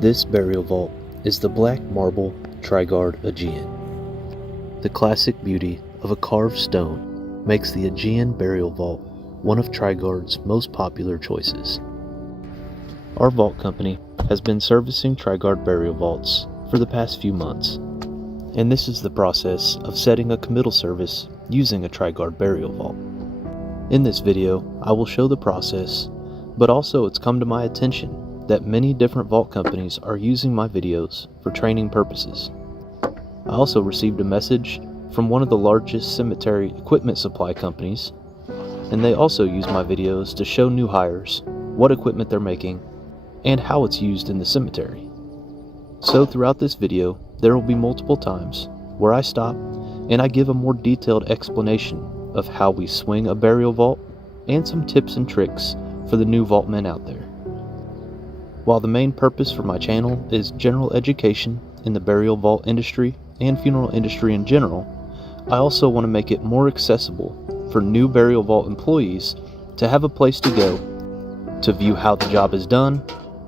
This burial vault is the black marble Trigard Aegean. The classic beauty of a carved stone makes the Aegean Burial Vault one of Trigard's most popular choices. Our vault company has been servicing Trigard burial vaults for the past few months, and this is the process of setting a committal service using a Trigard burial vault. In this video, I will show the process, but also it's come to my attention that many different vault companies are using my videos for training purposes. I also received a message from one of the largest cemetery equipment supply companies, and they also use my videos to show new hires what equipment they're making and how it's used in the cemetery. So throughout this video, there will be multiple times where I stop and I give a more detailed explanation of how we swing a burial vault and some tips and tricks for the new vaultmen out there. While the main purpose for my channel is general education in the burial vault industry and funeral industry in general, I also want to make it more accessible for new burial vault employees to have a place to go to view how the job is done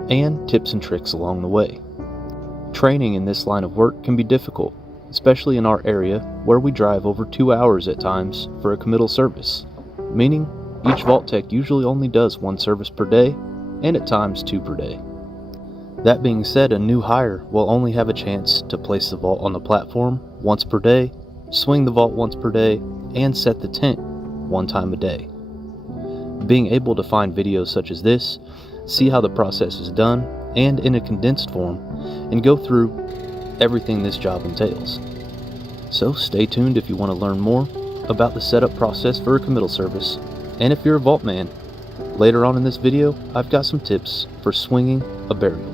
and tips and tricks along the way. Training in this line of work can be difficult, especially in our area where we drive over 2 hours at times for a committal service, meaning each vault tech usually only does one service per day and at times 2 per day. That being said, a new hire will only have a chance to place the vault on the platform once per day, swing the vault once per day, and set the tent one time a day. Being able to find videos such as this, see how the process is done, and in a condensed form, and go through everything this job entails. So stay tuned if you want to learn more about the setup process for a committal service, and if you're a vault man, later on in this video, I've got some tips for swinging a burial vault.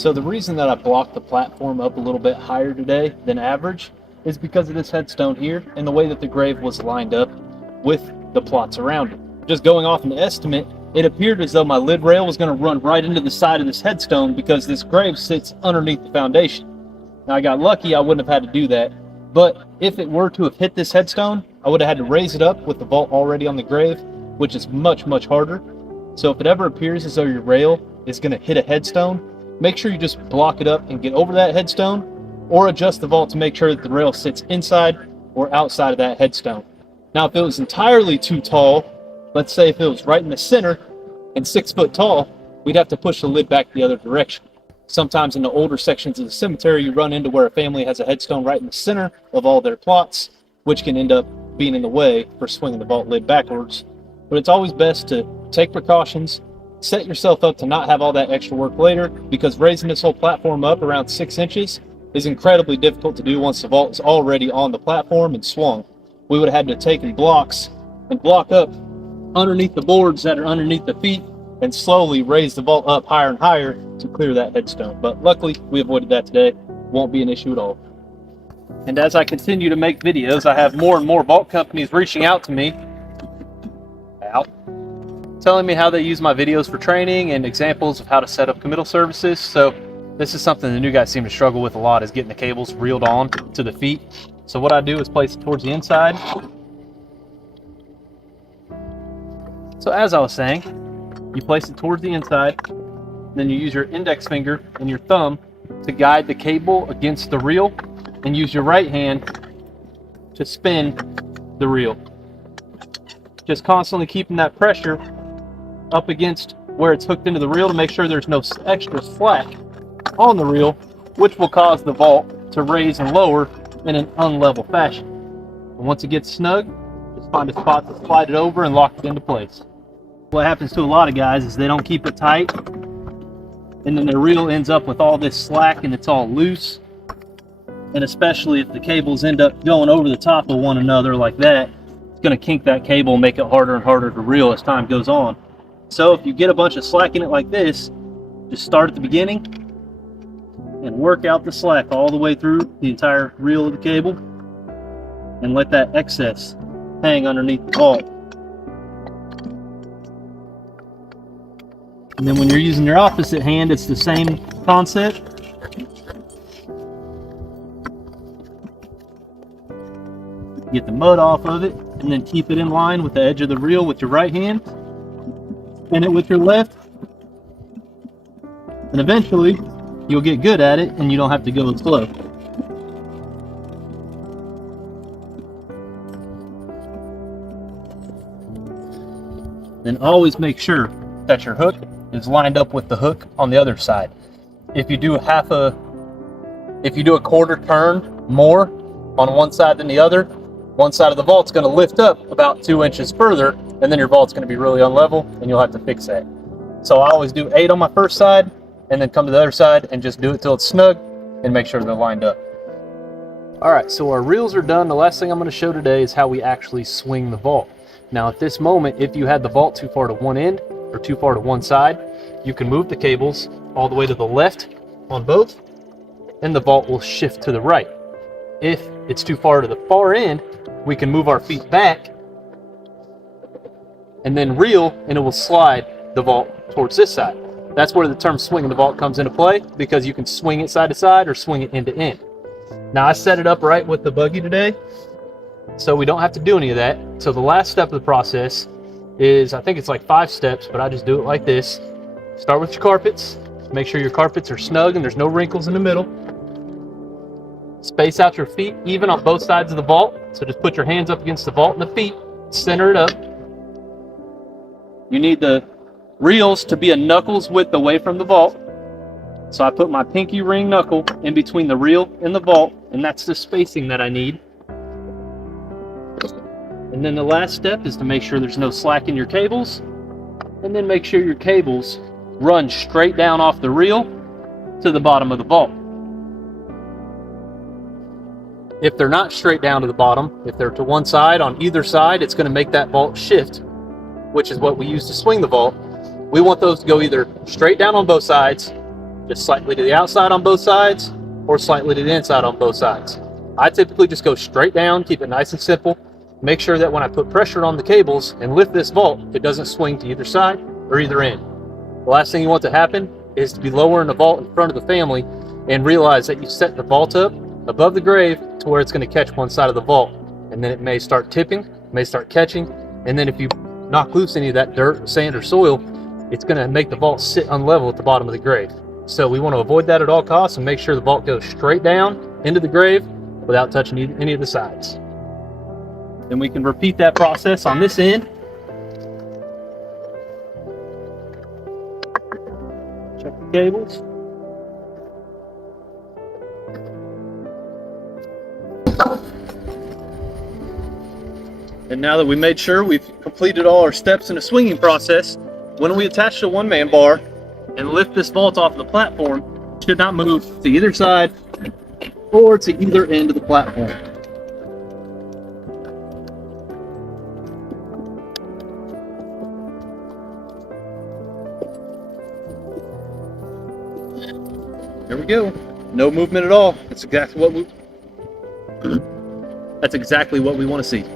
So the reason that I blocked the platform up a little bit higher today than average is because of this headstone here and the way that the grave was lined up with the plots around it. Just going off an estimate, it appeared as though my lid rail was going to run right into the side of this headstone because this grave sits underneath the foundation. Now I got lucky, I wouldn't have had to do that, but if it were to have hit this headstone, I would have had to raise it up with the vault already on the grave, which is much, much harder. So if it ever appears as though your rail is going to hit a headstone, make sure you just block it up and get over that headstone, or adjust the vault to make sure that the rail sits inside or outside of that headstone. Now if it was entirely too tall, let's say if it was right in the center and 6 foot tall, we'd have to push the lid back the other direction. Sometimes in the older sections of the cemetery, you run into where a family has a headstone right in the center of all their plots, which can end up being in the way for swinging the vault lid backwards. But it's always best to take precautions, set yourself up to not have all that extra work later, because raising this whole platform up around 6 inches is incredibly difficult to do once the vault is already on the platform and swung. We would have had to take blocks and block up underneath the boards that are underneath the feet and slowly raise the vault up higher and higher to clear that headstone. But luckily, we avoided that today. Won't be an issue at all. And as I continue to make videos, I have more and more vault companies reaching out to me, telling me how they use my videos for training and examples of how to set up committal services. So this is something the new guys seem to struggle with a lot, is getting the cables reeled on to the feet. So what I do is place it towards the inside. So as I was saying, you place it towards the inside, then you use your index finger and your thumb to guide the cable against the reel, and use your right hand to spin the reel. Just constantly keeping that pressure up against where it's hooked into the reel to make sure there's no extra slack on the reel, which will cause the vault to raise and lower in an unlevel fashion. And once it gets snug, just find a spot to slide it over and lock it into place. What happens to a lot of guys is they don't keep it tight, and then their reel ends up with all this slack and it's all loose. And especially if the cables end up going over the top of one another like that, it's going to kink that cable and make it harder and harder to reel as time goes on. So if you get a bunch of slack in it like this, just start at the beginning and work out the slack all the way through the entire reel of the cable, and let that excess hang underneath the vault. And then when you're using your opposite hand, it's the same concept. Get the mud off of it, and then keep it in line with the edge of the reel with your right hand. Spin it with your left. And eventually, you'll get good at it and you don't have to go slow. Then always make sure that your hook is lined up with the hook on the other side. If you do a quarter turn more on one side than the other, one side of the vault's going to lift up about 2 inches further, and then your vault's going to be really unlevel and you'll have to fix that. So I always do 8 on my first side and then come to the other side and just do it till it's snug and make sure they're lined up. Alright, so our reels are done. The last thing I'm going to show today is how we actually swing the vault. Now at this moment, if you had the vault too far to one end or too far to one side, you can move the cables all the way to the left on both, and the vault will shift to the right. If it's too far to the far end, we can move our feet back and then reel, and it will slide the vault towards this side. That's where the term swinging the vault comes into play, because you can swing it side to side or swing it end to end. Now I set it up right with the buggy today, so we don't have to do any of that. So the last step of the process is, I think it's like 5 steps, but I just do it like this. Start with your carpets. Make sure your carpets are snug and there's no wrinkles in the middle. Space out your feet even on both sides of the vault. So just put your hands up against the vault and the feet, center it up. You need the reels to be a knuckles width away from the vault. So I put my pinky ring knuckle in between the reel and the vault, and that's the spacing that I need. And then the last step is to make sure there's no slack in your cables, and then make sure your cables run straight down off the reel to the bottom of the vault. If they're not straight down to the bottom, if they're to one side on either side, it's going to make that vault shift, which is what we use to swing the vault. We want those to go either straight down on both sides, just slightly to the outside on both sides, or slightly to the inside on both sides. I typically just go straight down, keep it nice and simple. Make sure that when I put pressure on the cables and lift this vault, it doesn't swing to either side or either end. The last thing you want to happen is to be lowering the vault in front of the family and realize that you set the vault up above the grave to where it's going to catch one side of the vault, and then it may start tipping, may start catching, and then if you knock loose any of that dirt, sand, or soil, it's going to make the vault sit unlevel at the bottom of the grave. So we want to avoid that at all costs and make sure the vault goes straight down into the grave without touching any of the sides. Then we can repeat that process on this end. Check the cables. And now that we made sure we've completed all our steps in the swinging process, When we attach the one-man bar and lift this vault off the platform, it should not move to either side or to either end of the platform. There we go. No movement at all. That's exactly what we want to see.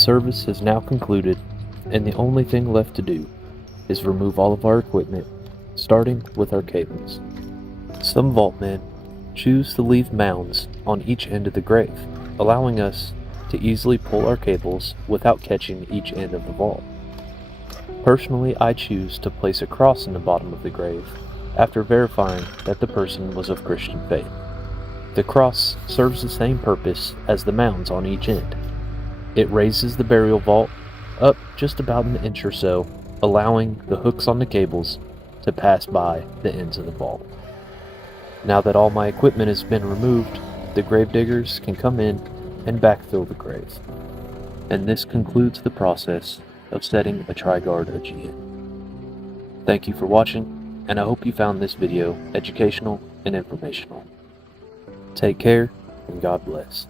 service has now concluded, and the only thing left to do is remove all of our equipment, starting with our cables. Some vaultmen choose to leave mounds on each end of the grave, allowing us to easily pull our cables without catching each end of the vault. Personally, I choose to place a cross in the bottom of the grave after verifying that the person was of Christian faith. The cross serves the same purpose as the mounds on each end. It raises the burial vault up just about an inch or so, allowing the hooks on the cables to pass by the ends of the vault. Now that all my equipment has been removed, the grave diggers can come in and backfill the grave. And this concludes the process of setting a Trigard Aegean. Thank you for watching, and I hope you found this video educational and informational. Take care, and God bless.